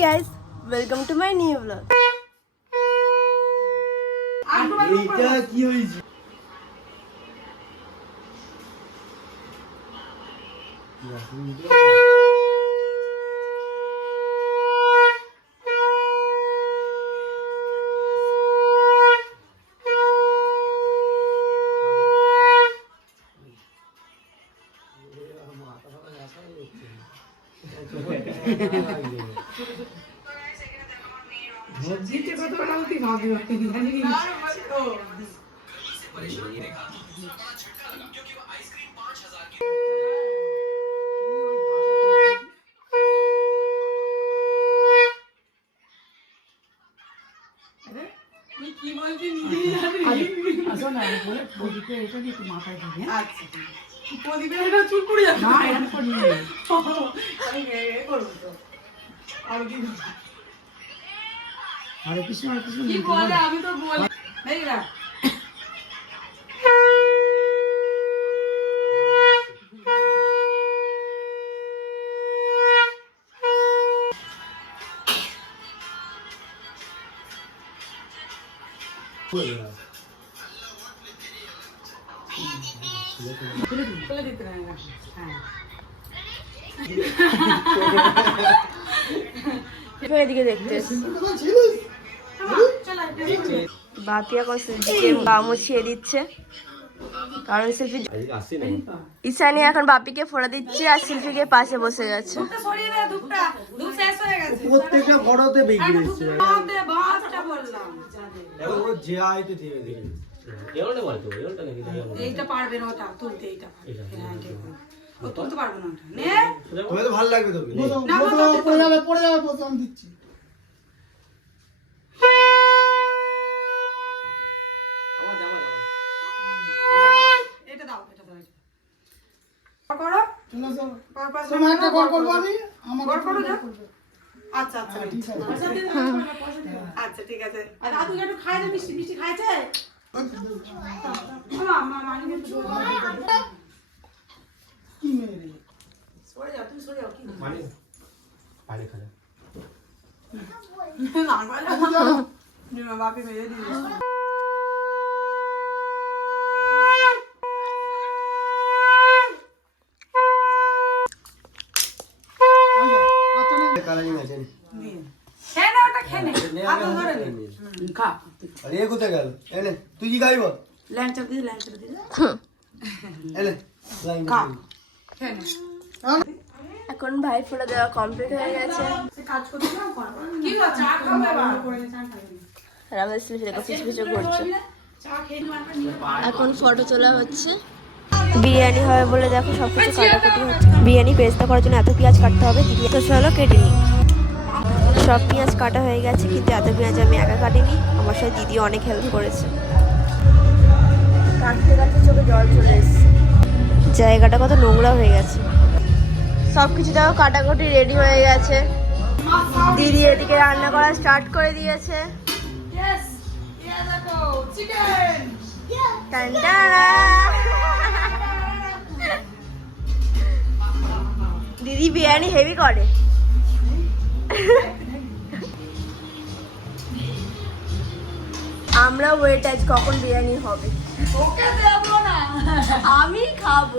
Guys welcome to my new blog এইটা কি হয়েছে আসো চুল পড়ে যাবে না এরকম করি না। আমি এ করব তো আমি কি হরে কৃষ্ণ হরে কৃষ্ণ কি বলে? আমি তো বলি। এই না। হ্যাঁ এদিকে দেখতে। এসছি। চলো এটা বাপি এখন শিল্পীকে পা মুছিয়ে দিচ্ছে। কারণ শিল্পী ঈশানি এখন বাপিকে ফোড়া দিচ্ছে আর শিল্পীকে পাশে বসে গেছে। প্রত্যেকটা বড়তে এইটা পারবে না ওটা তুলতে এইটা। হ্যাঁ, এইটা পারবে। ও তুলতে পারবে না ওটা। নে। ভালো লাগবে তোকে। তো। যাবে পড়ে যাবে প্রথম দিচ্ছি। করো। চলে যাও তোমার একটা গড় গড় আমি? আমার গড় করো যা। আচ্ছা আচ্ছা আচ্ছা ঠিক আছে। আর দাদু একটু খাই দে মিষ্টি মিষ্টি খাইছে? মা মা মানি কিন্তু কি মেরে সরে যাও তুমি সরে যাও কি? মানে? পারে খালে না বাপি মেরে দিয়েছে। খেয়ে নে ওটা খেয়ে নে। হাত ধরে নে। খা। আরে এ কোথায় গেল? এনে তুই কি খাইব ল্যাংচা দিয়ে এনে লাইন খা। খেয়ে নে। এখন ভাই ফোড়া দেওয়া কমপ্লিট হয়ে গেছে। আর আমাদের শিল্পী দেখো পিছু পিছু ঘুরছে চা এখন ফটো তোলা হচ্ছে। বিরিয়ানি হবে বলে দেখো সব কিছু কাটাকুটি হচ্ছে। বিরিয়ানি পেস্তা করার জন্য এত পেঁয়াজ কাটতে হবে। দিদি তো চলো কেটে নিই। সব পেঁয়াজ কাটা হয়ে গেছে কিন্তু এত পেঁয়াজ আমি একা কাটিনি। আমার সাথে দিদি অনেক হেল্প করেছে। কাটতে কাটতে চোখে জল চলে এসছে। জায়গাটা কত নোংরা হয়ে গেছে। সব কিছু দেখো কাটাকুটি রেডি হয়ে গেছে। দিদি এদিকে রান্না করা স্টার্ট করে দিয়েছে। ইয়া। দিদি বিরিয়ানি হেভি করে। আমরা ওয়েট আজ কখন বিরিয়ানি হবে? ওকে দেবো না। আমি খাব।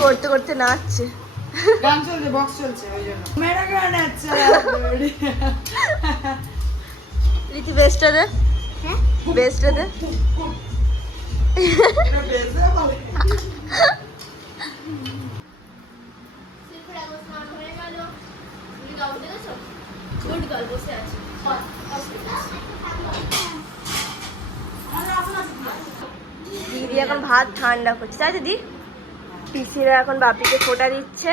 করতে করতে নাচছে। গান চলছে বক্স চলছে ওই জন্য। মেরা গান আছে রীতি বেস্টটা দে। বেস্টটা দে। এটা বেজে বলে। এখন ভাত ঠান্ডা করছে। তাই দিদি? পিসিরা এখন বাপিকে ফোটা দিচ্ছে।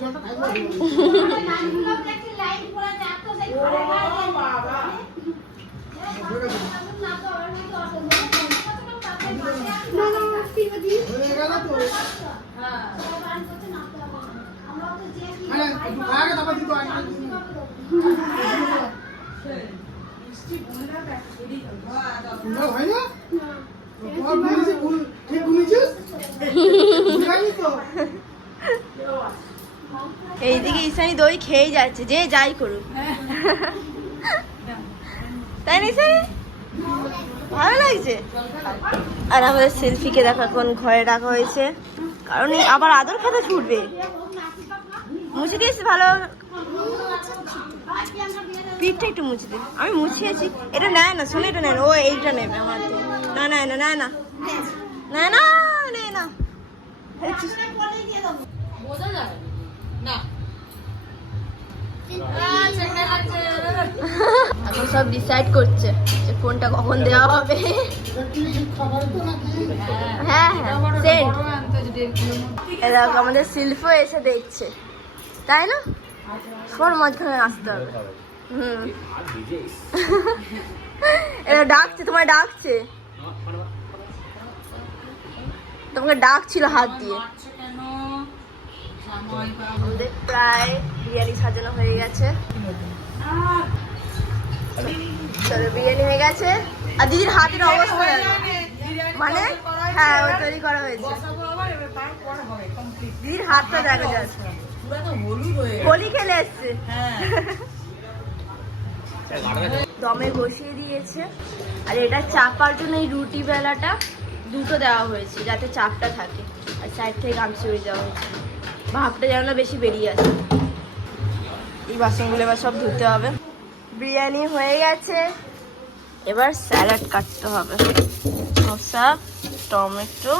জলটা খাইবো বাবা হয়ে গেল তো হ্যাঁ এইদিকে ঈশানি দই খেয়েই যাচ্ছে যে যাই করুক। তাই না ঈশানি? ভালো লাগছে? আর আমাদের সেলফিকে দেখো এখন ঘরে রাখা হয়েছে। কারণ আবার আদর খেতে ছুটবে। মুছে দিয়েছি ভালো। পিঠটা একটু মুছে দিন আমি মুছিয়েছি। এটা নেয় না শোনো এটা নেয় না। ও এইটা নেবে আমার না নেয় না নেয় না। নেয় না নেয় না। এখন সব ডিসাইড করছে। কোনটা কখন দেওয়া হবে? হ্যাঁ হ্যাঁ সেন্ট এরকম আমাদের শিল্প এসে দেখছে। তাই না? সবার মাঝখানে আসতে হবে। হুম। এরা ডাকছে, তোমায় ডাকছে? তোমাকে ডাকছিল হাত দিয়ে। আমাদের প্রায় বিরিয়ানি সাজানো হয়ে গেছে। বিরিয়ানি হয়ে গেছে। আর দিদির। মানে? হ্যাঁ তৈরি করা হয়েছে। দিদির হাতটা দেখা যাচ্ছে। হোলি খেলে দমে বসিয়ে দিয়েছে। আর এটা চাপার জন্য এই রুটি বেলাটা দুটো দেওয়া হয়েছে, যাতে চাপটা থাকে। আর সাইড থেকে গামছি হয়ে দেওয়া হয়েছে। ভাবটা যেন না বেশি বেরিয়ে আসে। এই বাসনগুলো এবার সব ধুতে হবে। বিরিয়ানি হয়ে গেছে। এবার স্যালাড কাটতে হবে। শসা টমেটো।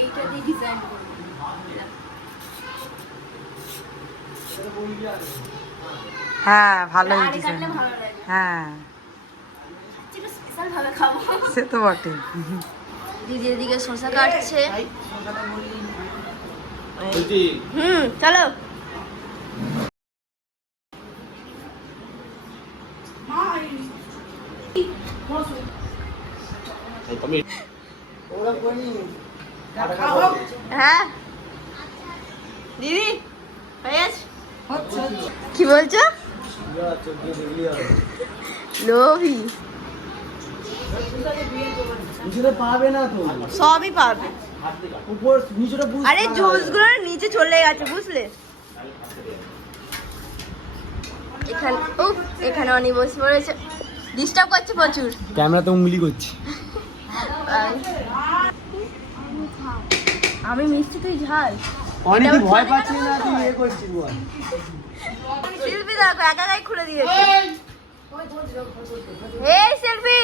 এইটা দিয়ে ডিজাইন হ্যাঁ ভালো লাগে। হ্যাঁ। খাব। সে তো বটে দিদি এদিকে শসা কাটছে। হুম চলো। হ্যাঁ। দিদি হয়ে গেছে কি বলছো? লোভি। পাবে না তো। সবই পাবে। উপর নিচেটা বুঝ আরে জুসগুলো নিচে চলে গেছে বুঝলে? এখানে ও এখানে অনি বসে পড়েছে। ডিস্টার্ব করছে প্রচুর। ক্যামেরা তো উঙ্গলি করছি আমি মিষ্টি তুই ঝাল। অনেক ভয় পাচ্ছিস না তুই এ করছিস বল। শিল্পী দেখো একা একাই খুলে দিয়েছে। এই শিল্পী!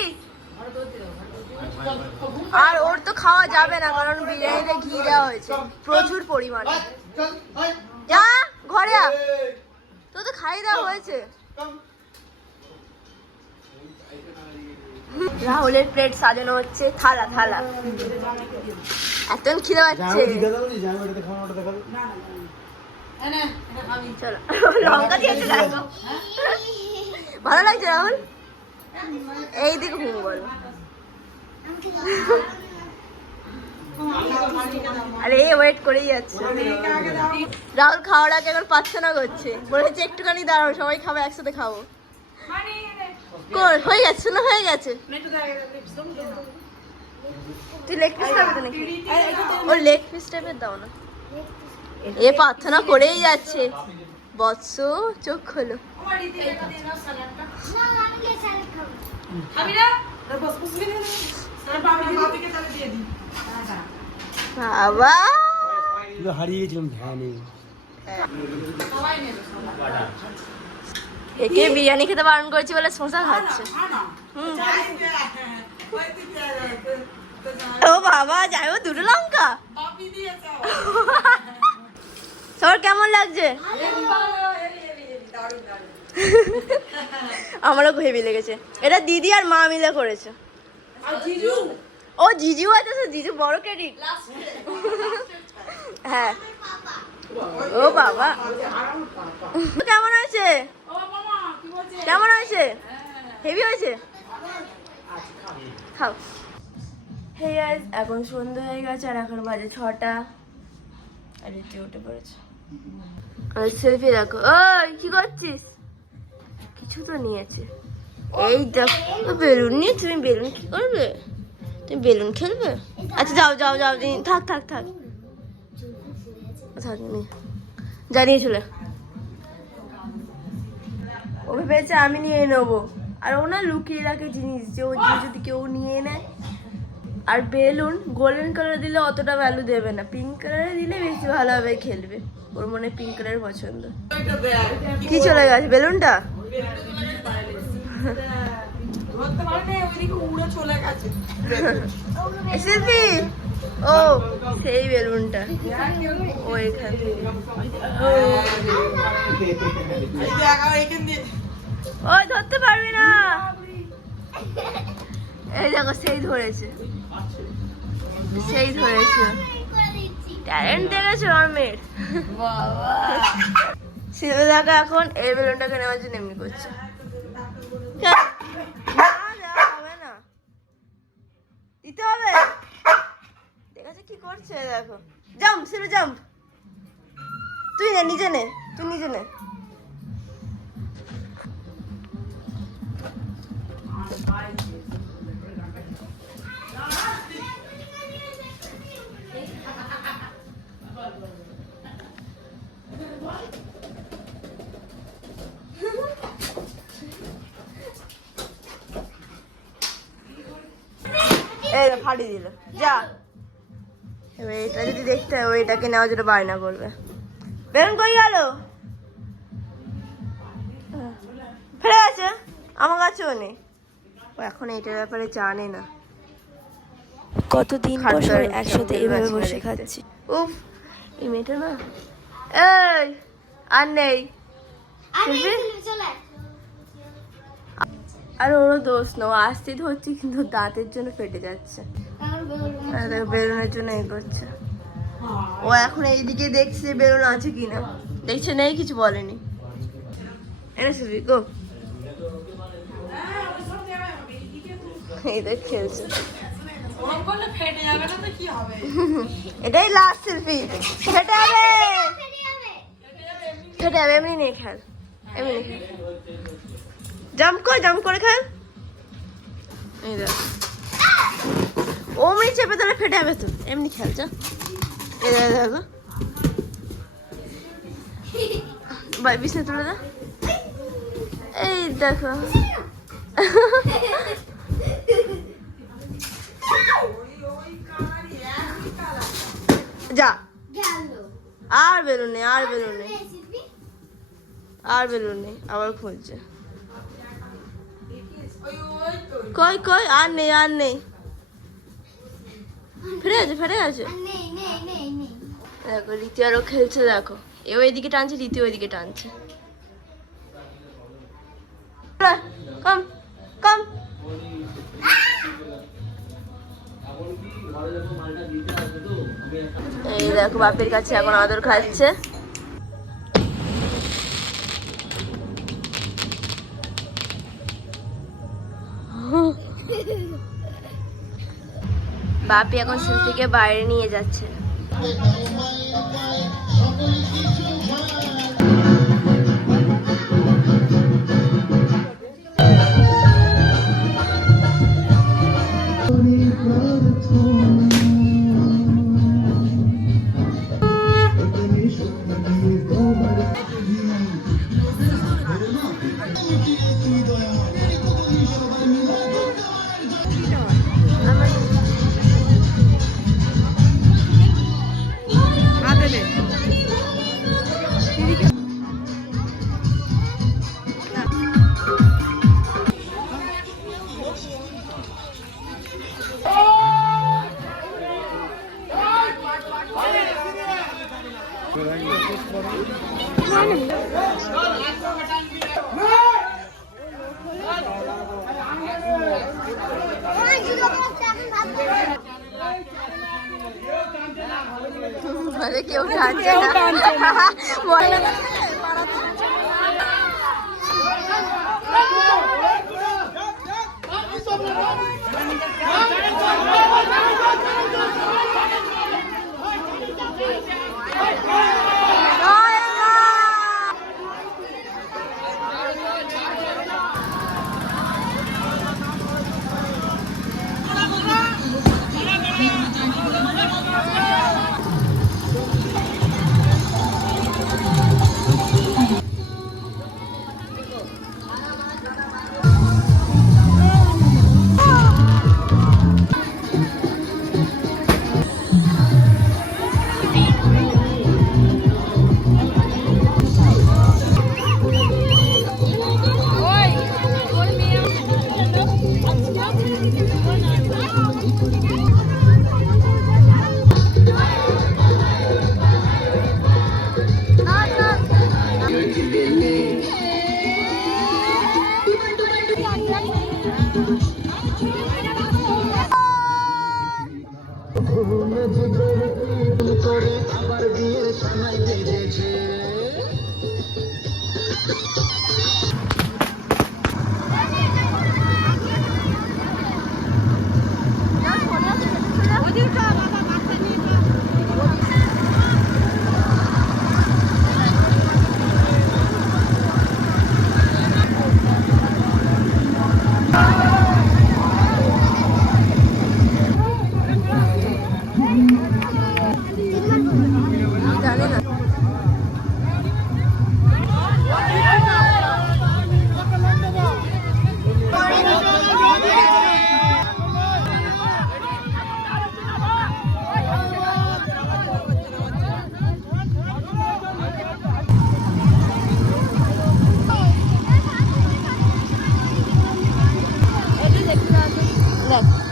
আর ওর তো খাওয়া যাবে না কারণ বিরিয়ানিতে ঘি দেওয়া হয়েছে। প্রচুর পরিমাণে। যা ঘরে আ তো তো খাই দেওয়া হয়েছে। রাহুলের প্লেট সাজানো হচ্ছে থালা থালা। একদম খিদে পাচ্ছে। চলো লঙ্কা দিয়ে ভালো লাগছে রাহুল? এই দিকে হুম বলো। আরে ওয়েট করেই যাচ্ছে। রাহুল খাওয়ার আগে এখন প্রার্থনা করছে। বলেছে একটুখানি দাঁড়াও, সবাই খাবে, একসাথে খাব। হয়ে গেছে শোনো হয়ে গেছে? তুই লেগ পিস খাবি নাকি? ও লেগ পিস টাইপের দাও না। এ প্রার্থনা করেই যাচ্ছে। বৎস চোখ খোলো। বাবা বাবাকে তাহলে দিয়ে দিই। বাবা। তুই হারিয়ে গেছিলাম ধ্যানে। একে বিরিয়ানি খেতে বারণ করেছি বলে শশা খাচ্ছে। হুম। ও বাবা যাই ও দুটো লঙ্কা। কেমন লাগছে? আমারও হেভি লেগেছে। এটা দিদি আর মা মিলে করেছে। ও জিজু আছে, জিজু বড় ক্রেডিট হ্যাঁ। ও বাবা। কেমন হয়েছে? কেমন হয়েছে? হেভি হয়েছে? খাও। হে গাইস এখন সন্ধ্যা হয়ে গেছে আর এখন বাজে ছটা। আর রীতি উঠে পড়েছে। সেলফি রাখো ওই, কি করছিস? কিছু তো নিয়েছে? এই দেখো বেলুন নিয়ে, তুমি বেলুন কি করবে? তুমি বেলুন খেলবে? আচ্ছা যাও যাও যাও থাক থাক থাক। থাক নি জানিয়ে চলে। ও ভেবেছে আমি নিয়ে নেব। আর ও না লুকিয়ে রাখে জিনিস যে ও জিনিস যদি কেউ নিয়ে নেয়। আর বেলুন গোল্ডেন কালার দিলে অতটা ভ্যালু দেবে না। পিঙ্ক কালারে দিলে বেশি ভালোভাবে খেলবে। ওর মনে পিঙ্ক কালার পছন্দ। কি চলে গেছে? বেলুনটা? ও, সেই বেলুনটা। ও ওই ধরতে পারবি না। এই দেখো, সেই ধরেছে। সেই ধরেছে। ট্যালেন্ট দেখেছ আমার মেয়ের দেখা এখন, এই বেলুনটাকে নেওয়ার জন্য এমনি করছে। দিতে হবে? দেখেছ কি করছে, দেখো। জাম্প শিল্পী জাম্প তুই নে, নিজে নে, তুই নিজে নে। এই ফাটিয়ে দিল, যা। এবার এটা যদি দেখতে হয়, ও এটাকে নেওয়ার জন্য বায়না করবে। বেরোন কই গেল? ফেলে গেছে, আমার কাছেও নেই। ও এখন এইটার ব্যাপারে জানে না। কতদিন পর সবাই একসাথে এভাবে বসে খাচ্ছি? উফ এই মেয়েটা না? এই আর নেই। আর ওরও দোষ না ও আসতে ধরছি কিন্তু দাঁতের জন্য ফেটে যাচ্ছে। বেলুনের জন্য এ করছে। ও এখন এইদিকে দেখছে বেরোনো আছে কিনা দেখছে নেই কিছু বলেনি। এনে শিল্পী গো। এই দেখ খেলছে। এটাই লাস্ট সেলফি ফেটে যাবে। ফেটে যাবে, এমনি নিয়ে খেল। এমনি জাম্প কর জাম্প করে খেল। এই দেখ। ওমনি চেপে তাহলে ফেটে যাবে তো। এমনি খেল, যা। এই দেখ, দেখো বাই বিছনা তুলে দে। এই দেখো। আর বেলুন আর বেলুন আর বেলুন আবার খুঁজছে কই কই, আর নেই আর নেই। ফিরে আছে ফিরে আছে দেখো, রীতি আরও খেলছে, দেখো। এ ওইদিকে টানছে, রীতি ওইদিকে টানছে। কম কম দেখো বাপের কাছে এখন আদর খাচ্ছে। বাপি এখন শিল্পীকে বাইরে নিয়ে যাচ্ছে। मला केवढी अंजना बोला Vamos, vamos, vamos, vamos, vamos, vamos, vamos, vamos, vamos, vamos, vamos, দেখতে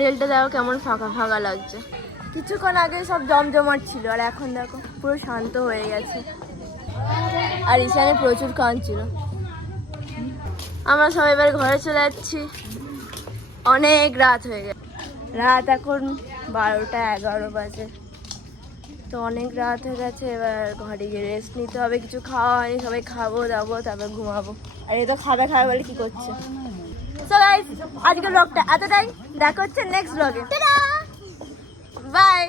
প্যান্ডেলটা দেখো কেমন ফাঁকা ফাঁকা লাগছে। কিছুক্ষণ আগে সব জমজমাট ছিল, আর এখন দেখো পুরো শান্ত হয়ে গেছে। আর ঈশানে প্রচুর কাঁদছিল আমরা সবাই এবার ঘরে চলে যাচ্ছি। অনেক রাত হয়ে গেছে। রাত এখন বারোটা এগারো বাজে। তো অনেক রাত হয়ে গেছে, এবার ঘরে গিয়ে রেস্ট নিতে হবে। কিছু খাওয়া হয়নি, সবাই খাব, দাবো, তারপর ঘুমাবো। আর এ তো খাবে খাবে বলে কি করছে? সো গাইস আজকের ব্লগটা এতটাই। দেখা হচ্ছে নেক্সট ব্লগে বাই